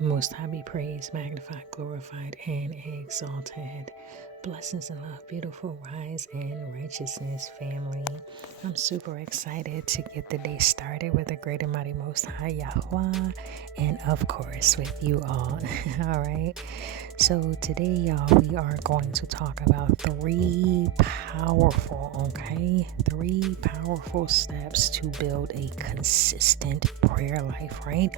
Most High be praised, magnified, glorified, and exalted. Blessings and love, beautiful rise and righteousness family. I'm super excited to get the day started with the great and mighty Most High Yahweh, and of course with you all. All right. So today, y'all, we are going to talk about three powerful steps to build a consistent prayer life, right?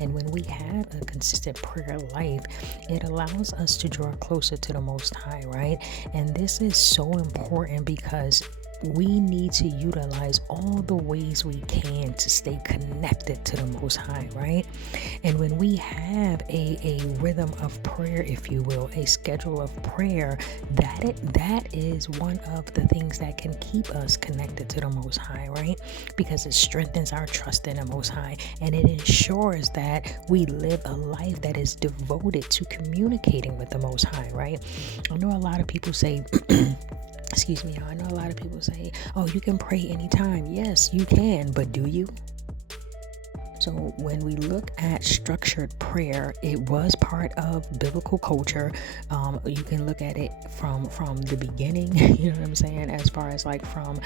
And when we have a consistent prayer life, it allows us to draw closer to the Most High, right? And this is so important because we need to utilize all the ways we can to stay connected to the Most High, right? And when we have a rhythm of prayer, if you will, a schedule of prayer, that is one of the things that can keep us connected to the Most High, right? Because it strengthens our trust in the Most High, and it ensures that we live a life that is devoted to communicating with the Most High, right? I know a lot of people say excuse me, y'all. I know a lot of people say, oh, you can pray anytime. Yes, you can, but do you? So when we look at structured prayer, it was part of biblical culture. You can look at it from the beginning, you know what I'm saying, as far as like from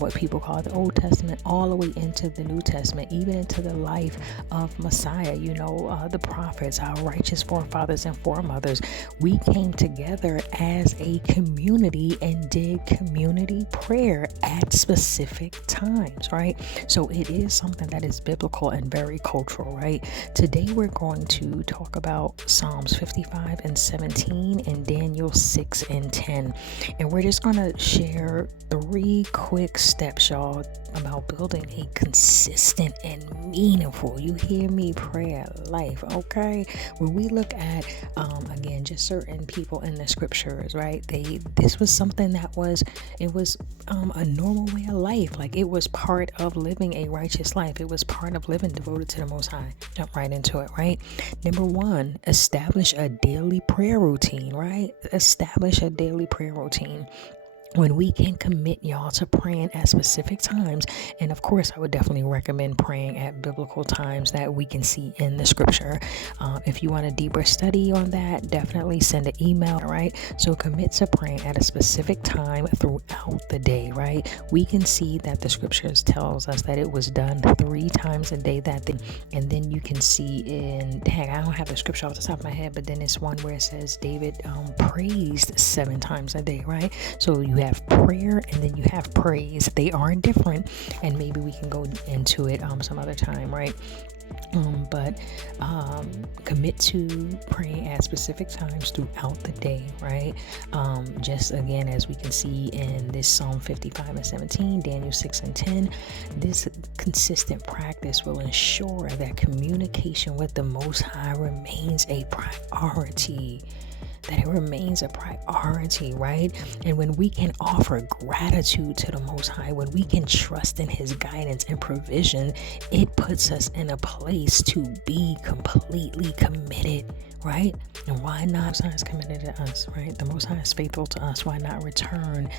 what people call the Old Testament all the way into the New Testament, even into the life of Messiah, the prophets, our righteous forefathers and foremothers. We came together as a community and did community prayer at specific times, right? So it is something that is biblical and very cultural, right? Today we're going to talk about Psalms 55 and 17 and Daniel 6 and 10. And we're just going to share 3 quick steps, y'all, about building a consistent and meaningful, you hear me, prayer life, okay? When we look at, again, just certain people in the scriptures, right? This was something that was a normal way of life. Like, it was part of living a righteous life. It was part of living devoted to the Most High. Jump right into it, right? Number 1, establish a daily prayer routine, right? Establish a daily prayer routine. When we can commit, y'all, to praying at specific times, and of course I would definitely recommend praying at biblical times that we can see in the scripture. If you want a deeper study on that, definitely send an email, right? So commit to praying at a specific time throughout the day, right? We can see that the scriptures tells us that it was done 3 times a day, and then you can see I don't have the scripture off the top of my head, but then it's one where it says David praised 7 times a day, right? So you have prayer and then you have praise. They are different, and maybe we can go into it some other time, right? But commit to praying at specific times throughout the day, right? Just again, as we can see in this Psalm 55 and 17, Daniel 6 and 10, this consistent practice will ensure that communication with the Most High remains a priority. That it remains a priority, right? And when we can offer gratitude to the Most High, when we can trust in His guidance and provision, it puts us in a place to be completely committed, right? And why not? The Most High is committed to us, right? The Most High is faithful to us. Why not return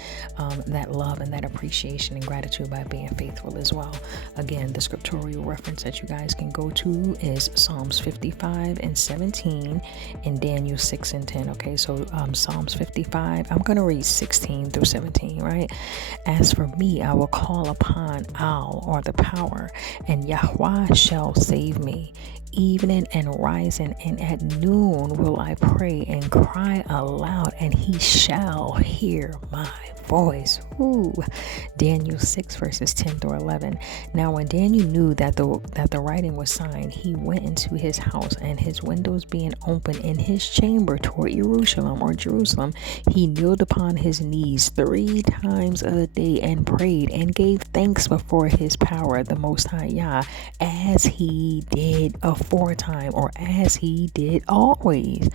that love and that appreciation and gratitude by being faithful as well? Again, the scriptural reference that you guys can go to is Psalms 55 and 17 and Daniel 6 and 10. Okay, so Psalms 55, I'm going to read 16 through 17, right? As for me, I will call upon Al, or the power, and Yahweh shall save me. Evening and rising and at noon will I pray and cry aloud, and He shall hear my voice. Ooh. Daniel 6 verses 10 through 11. Now when Daniel knew that the writing was signed, he went into his house, and his windows being open in his chamber toward Jerusalem, he kneeled upon his knees 3 times a day and prayed and gave thanks before his power, the Most High Yah, as he did aforetime, or as he did always.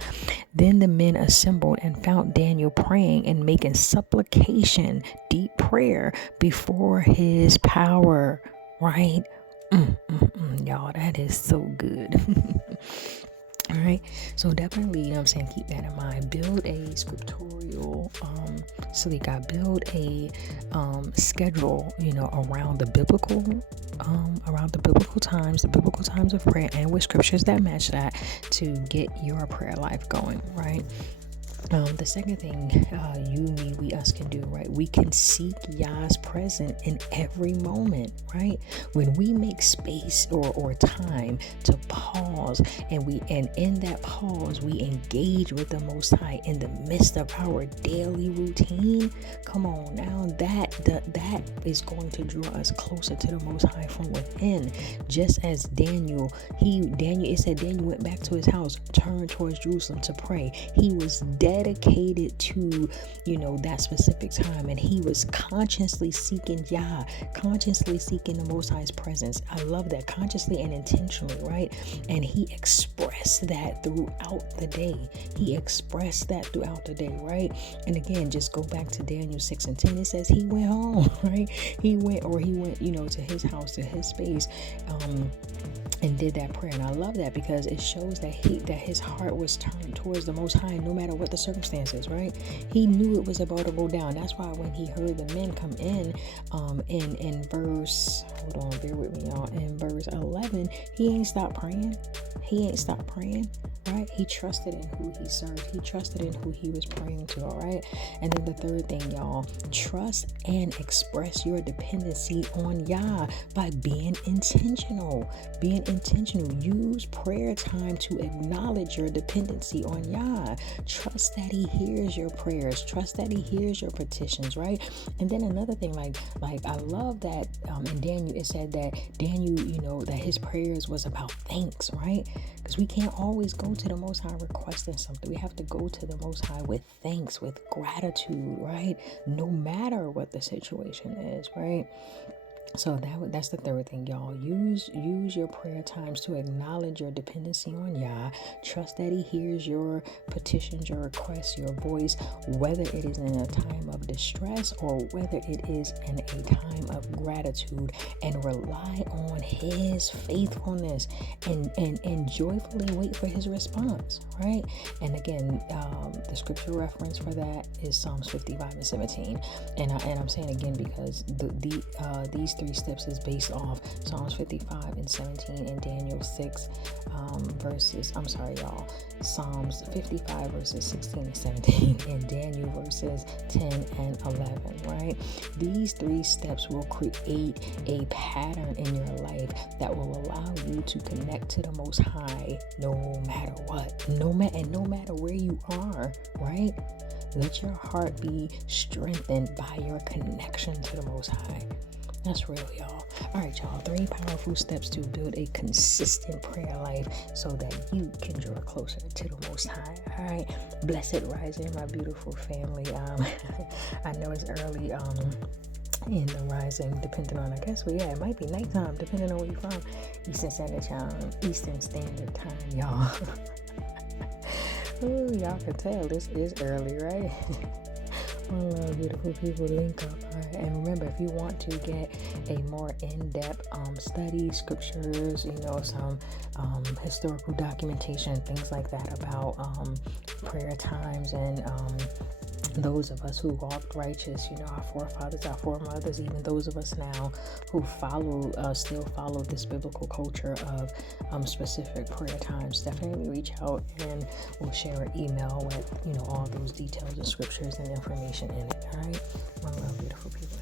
Then the men assembled and found Daniel praying and making supplication, deep prayer before his power, right? Y'all, that is so good. All right, so definitely, you know what I'm saying, keep that in mind. Build a scriptorial build a schedule, around the biblical times of prayer, and with scriptures that match that, to get your prayer life going, right? The second thing you, me, we, us can do, right? We can seek Yah's presence in every moment, right? When we make space or time to pause, and in that pause we engage with the Most High in the midst of our daily routine. Come on now, that is going to draw us closer to the Most High from within. Just as Daniel, it said Daniel went back to his house, turned towards Jerusalem to pray. He was dedicated to, that specific time, and he was consciously seeking Yah, consciously seeking the Most High's presence. I love that, consciously and intentionally, right? And he expressed that throughout the day. Right? And again, just go back to Daniel 6:10. It says he went home, right? He went, to his house, to his space, and did that prayer. And I love that, because it shows that his heart was turned towards the Most High, no matter what the circumstances, right? He knew it was about to go down. That's why when he heard the men come in verse, hold on, bear with me, y'all, in verse 11, he ain't stopped praying, right? He trusted in who he served. He trusted in who he was praying to, all right? And then the third thing, y'all, trust and express your dependency on Yah by being intentional. Use prayer time to acknowledge your dependency on Yah. Trust that he hears your prayers. Trust that he hears your petitions, right? And then another thing, like I love that in Daniel, it said that Daniel, that his prayers was about thanks, right? Because we can't always go to the Most High requesting something. We have to go to the Most High with thanks, with gratitude, right? No matter what the situation is, right? So that's the third thing, y'all. Use your prayer times to acknowledge your dependency on Yah. Trust that he hears your petitions, your requests, your voice, whether it is in a time of distress or whether it is in a time of gratitude, and rely on his faithfulness and joyfully wait for his response, right? And again, the scripture reference for that is Psalms 55:17. And I'm saying again because these three steps is based off Psalms 55:17 and Daniel 6 Psalms 55 verses 16 and 17 and Daniel verses 10 and 11, right? These three steps will create a pattern in your life that will allow you to connect to the Most High no matter what, no matter where you are, right? Let your heart be strengthened by your connection to the Most High. That's real, y'all. All right, y'all. 3 powerful steps to build a consistent prayer life so that you can draw closer to the Most High. All right. Blessed rising, my beautiful family. I know it's early in the rising, depending on, it might be nighttime, depending on where you're from. Eastern Standard Time, y'all. Ooh, y'all can tell this is early, right? Well, beautiful people, link up. All right. And remember, if you want to get a more in-depth study, scriptures, some historical documentation, things like that about prayer times and those of us who walked righteous, our forefathers, our foremothers, even those of us now who still follow this biblical culture of specific prayer times, definitely reach out and we'll share an email with, all those details and scriptures and information in it. All right. One love, beautiful people.